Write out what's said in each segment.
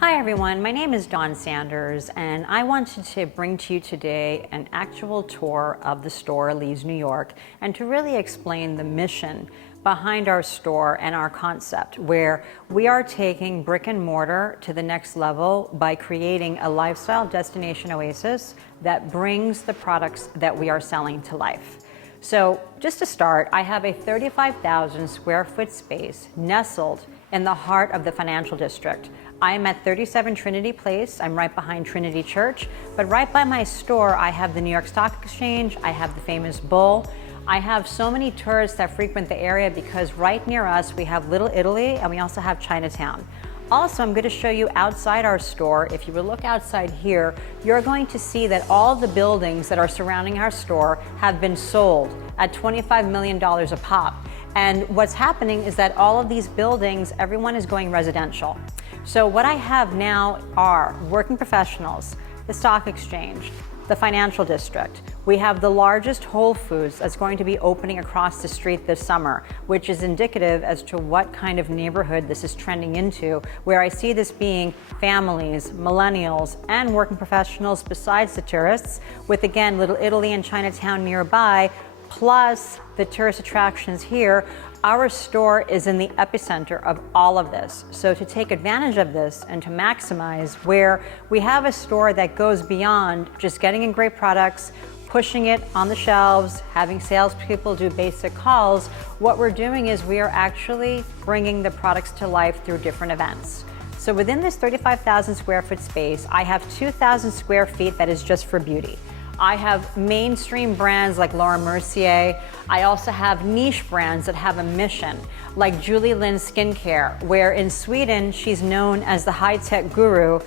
Hi everyone, my name is Dawn Sanders and I wanted to bring to you today an actual tour of the store Leez New York and to really explain the mission behind our store and our concept, where we are taking brick and mortar to the next level by creating a lifestyle destination oasis that brings the products that we are selling to life. So just to start, I have a 35,000 square foot space nestled in the heart of the financial district. I am at 37 Trinity Place. I'm right behind Trinity Church, but right by my store, I have the New York Stock Exchange, I have the famous Bull. I have so many tourists that frequent the area because right near us, we have Little Italy and we also have Chinatown. Also, I'm going to show you outside our store. If you would look outside here, you're going to see that all the buildings that are surrounding our store have been sold at $25 million a pop. And what's happening is that all of these buildings, everyone is going residential. So what I have now are working professionals, the stock exchange, the financial district. We have the largest Whole Foods that's going to be opening across the street this summer, which is indicative as to what kind of neighborhood this is trending into, where I see this being families, millennials, and working professionals besides the tourists, with again, Little Italy and Chinatown nearby, plus the tourist attractions here. Our store is in the epicenter of all of this. So to take advantage of this and to maximize, where we have a store that goes beyond just getting in great products, pushing it on the shelves, having salespeople do basic calls, what we're doing is we are actually bringing the products to life through different events. So within this 35,000 square foot space, I have 2,000 square feet that is just for beauty. I have mainstream brands like Laura Mercier. I also have niche brands that have a mission, like Julie Lynn Skincare, where in Sweden, she's known as the high-tech guru,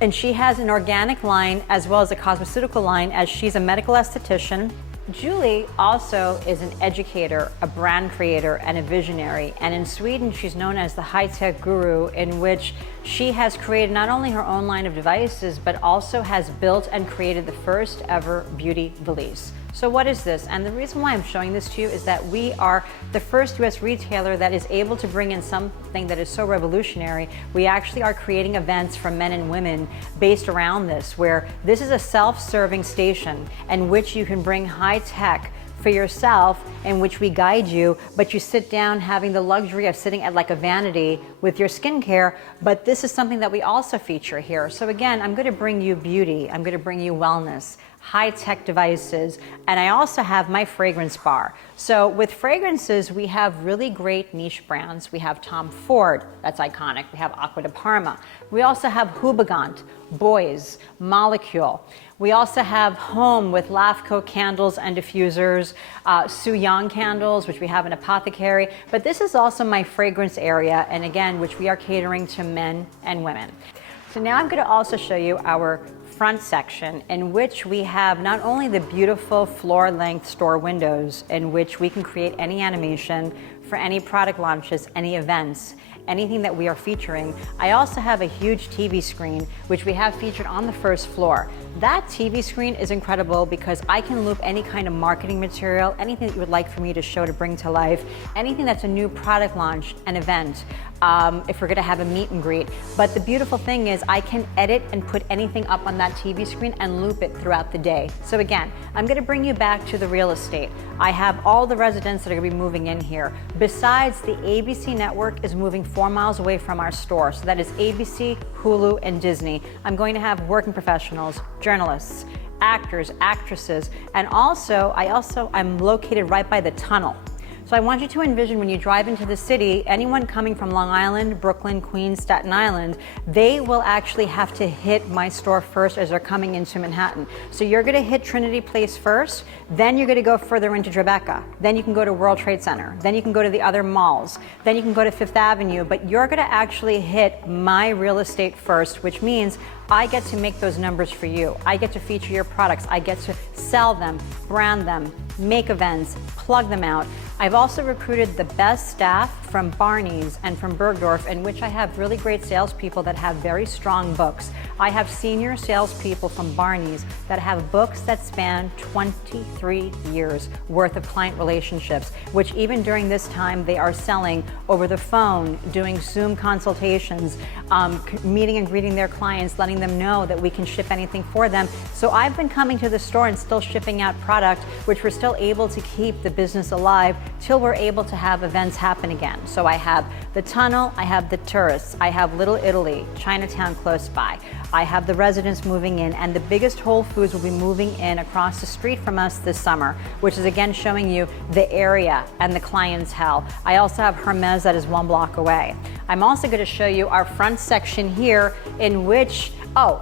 and she has an organic line as well as a cosmeceutical line, as she's a medical esthetician. Julie also is an educator, a brand creator, and a visionary. And in Sweden, she's known as the high-tech guru, in which she has created not only her own line of devices, but also has built and created the first ever beauty valise. So what is this? And the reason why I'm showing this to you is that we are the first US retailer that is able to bring in something that is so revolutionary. We actually are creating events for men and women based around this, where this is a self-serving station in which you can bring high tech for yourself, in which we guide you, but you sit down having the luxury of sitting at like a vanity with your skincare. But this is something that we also feature here. So again, I'm going to bring you beauty, I'm going to bring you wellness, high-tech devices, and I also have my fragrance bar. So with fragrances, we have really great niche brands. We have Tom Ford, that's iconic. We have Acqua di Parma. We also have Hubigant, Boys, Molecule. We also have home with LAFCO candles and diffusers, Su Yang candles, which we have in Apothecary. But this is also my fragrance area, and again, which we are catering to men and women. So now I'm going to also show you our front section, in which we have not only the beautiful floor-length store windows in which we can create any animation for any product launches, any events, anything that we are featuring. I also have a huge TV screen, which we have featured on the first floor. That TV screen is incredible because I can loop any kind of marketing material, anything that you would like for me to show, to bring to life, anything that's a new product launch, an event, if we're gonna have a meet and greet. But the beautiful thing is I can edit and put anything up on that TV screen and loop it throughout the day. So again, I'm gonna bring you back to the real estate. I have all the residents that are gonna be moving in here. Besides, the ABC network is moving 4 miles away from our store. So that is ABC, Hulu, and Disney. I'm going to have working professionals, journalists, actors, actresses, and also I'm located right by the tunnel. So I want you to envision when you drive into the city, anyone coming from Long Island, Brooklyn, Queens, Staten Island, they will actually have to hit my store first as they're coming into Manhattan. So you're gonna hit Trinity Place first, then you're gonna go further into Tribeca, then you can go to World Trade Center, then you can go to the other malls, then you can go to Fifth Avenue, but you're gonna actually hit my real estate first, which means I get to make those numbers for you. I get to feature your products. I get to sell them, brand them, make events, plug them out. I've also recruited the best staff from Barney's and from Bergdorf, in which I have really great salespeople that have very strong books. I have senior salespeople from Barney's that have books that span 23 years worth of client relationships, which even during this time they are selling over the phone, doing Zoom consultations, meeting and greeting their clients, letting them know that we can ship anything for them. So I've been coming to the store and still shipping out product, which we're still able to keep the business alive till we're able to have events happen again. So I have the tunnel, I have the tourists, I have Little Italy, Chinatown close by, I have the residents moving in, and the biggest Whole Foods will be moving in across the street from us this summer, which is again showing you the area and the clientele. I also have Hermes that is 1 block away. I'm also going to show you our front section here, in which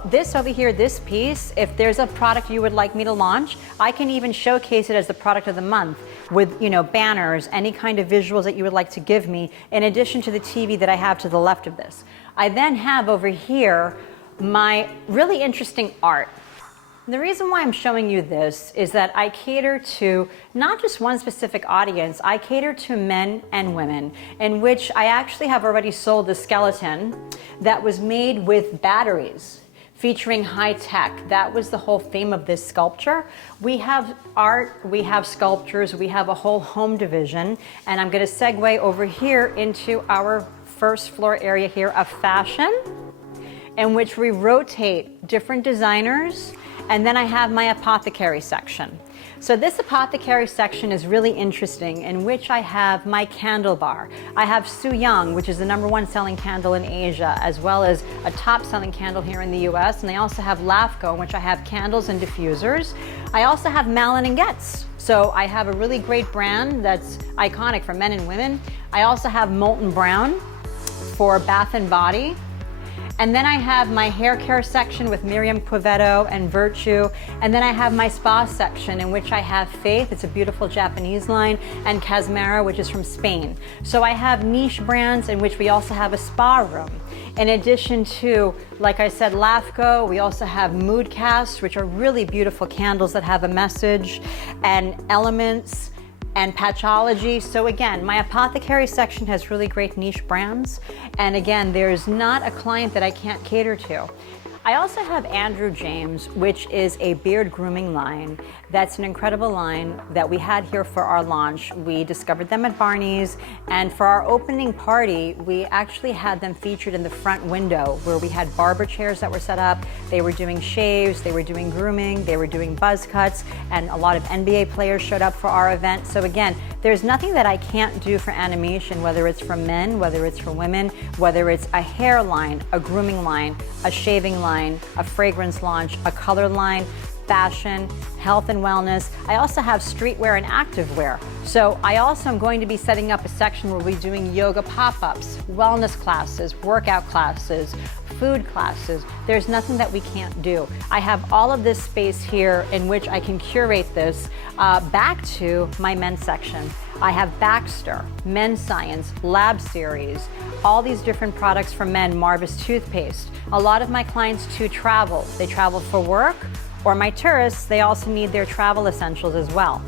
this over here, this piece, if there's a product you would like me to launch, I can even showcase it as the product of the month with, banners, any kind of visuals that you would like to give me, in addition to the TV that I have to the left of this. I then have over here my really interesting art. The reason why I'm showing you this is that I cater to not just one specific audience, I cater to men and women, in which I actually have already sold the skeleton that was made with batteries, featuring high tech. That was the whole theme of this sculpture. We have art, we have sculptures, we have a whole home division, and I'm going to segue over here into our first floor area here of fashion, in which we rotate different designers. And then I have my apothecary section. So this apothecary section is really interesting, in which I have my candle bar. I have Su Young, which is the #1 selling candle in Asia, as well as a top selling candle here in the US. And I also have Lafco, in which I have candles and diffusers. I also have Malin and Getz. So I have a really great brand that's iconic for men and women. I also have Molten Brown for Bath and Body. And then I have my hair care section with Miriam Quevedo and Virtue. And then I have my spa section, in which I have Faith, it's a beautiful Japanese line, and Casmara, which is from Spain. So I have niche brands, in which we also have a spa room. In addition to, like I said, Lafco, we also have Mood Cast, which are really beautiful candles that have a message, and Elements, and Patchology. So again, my apothecary section has really great niche brands. And again, there's not a client that I can't cater to. I also have Andrew James, which is a beard grooming line. That's an incredible line that we had here for our launch. We discovered them at Barney's, and for our opening party, we actually had them featured in the front window, where we had barber chairs that were set up. They were doing shaves, they were doing grooming, they were doing buzz cuts, and a lot of NBA players showed up for our event. So again, there's nothing that I can't do for animation, whether it's for men, whether it's for women, whether it's a hair line, a grooming line, a shaving line, a fragrance launch, a color line, fashion, health and wellness. I also have streetwear and activewear. So I also am going to be setting up a section where we're doing yoga pop-ups, wellness classes, workout classes, food classes. There's nothing that we can't do. I have all of this space here in which I can curate this back to my men's section. I have Baxter, Men's Science, Lab Series, all these different products for men, Marvis toothpaste. A lot of my clients too travel. They travel for work, or my tourists, they also need their travel essentials as well.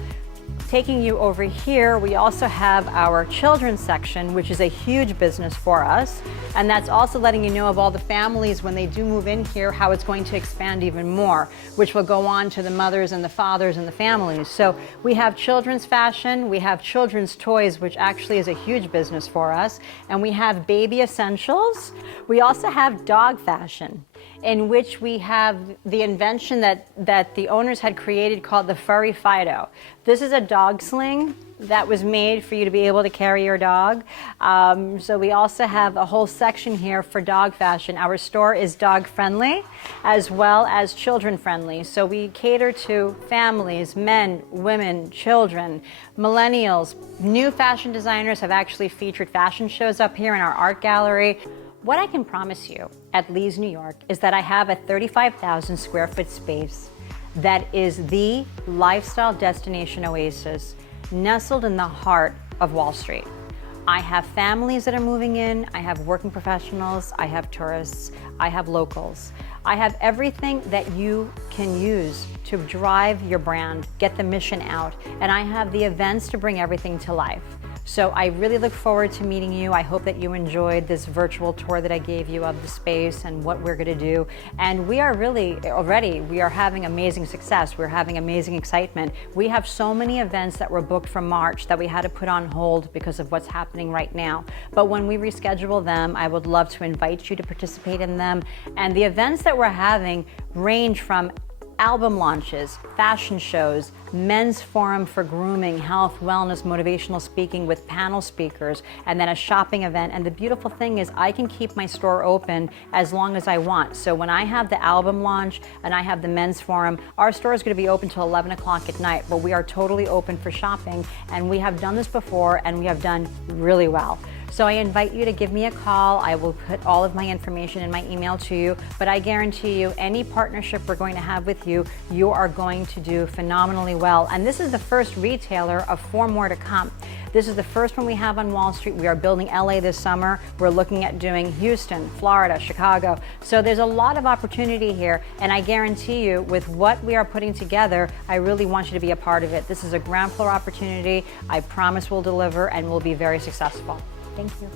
Taking you over here, we also have our children's section, which is a huge business for us. And that's also letting you know of all the families when they do move in here, how it's going to expand even more, which will go on to the mothers and the fathers and the families. So we have children's fashion, we have children's toys, which actually is a huge business for us. And we have baby essentials. We also have dog fashion, in which we have the invention that the owners had created called the Furry Fido. This is a dog sling that was made for you to be able to carry your dog. So we also have a whole section here for dog fashion. Our store is dog friendly as well as children friendly. So we cater to families, men, women, children, millennials. New fashion designers have actually featured fashion shows up here in our art gallery. What I can promise you at Leez New York is that I have a 35,000 square foot space that is the lifestyle destination oasis nestled in the heart of Wall Street. I have families that are moving in, I have working professionals, I have tourists, I have locals. I have everything that you can use to drive your brand, get the mission out, and I have the events to bring everything to life. So I really look forward to meeting you. I hope that you enjoyed this virtual tour that I gave you of the space and what we're going to do. And we are really already, we are having amazing success. We're having amazing excitement. We have so many events that were booked from March that we had to put on hold because of what's happening right now. But when we reschedule them, I would love to invite you to participate in them. And the events that we're having range from album launches, fashion shows, men's forum for grooming, health, wellness, motivational speaking with panel speakers, and then a shopping event. And the beautiful thing is I can keep my store open as long as I want. So when I have the album launch and I have the men's forum, our store is going to be open till 11 o'clock at night, but we are totally open for shopping. And we have done this before and we have done really well. So I invite you to give me a call. I will put all of my information in my email to you, but I guarantee you any partnership we're going to have with you, you are going to do phenomenally well. And this is the first retailer of 4 more to come. This is the first one we have on Wall Street. We are building LA this summer. We're looking at doing Houston, Florida, Chicago. So there's a lot of opportunity here, and I guarantee you with what we are putting together, I really want you to be a part of it. This is a ground floor opportunity. I promise we'll deliver and we'll be very successful. Thank you.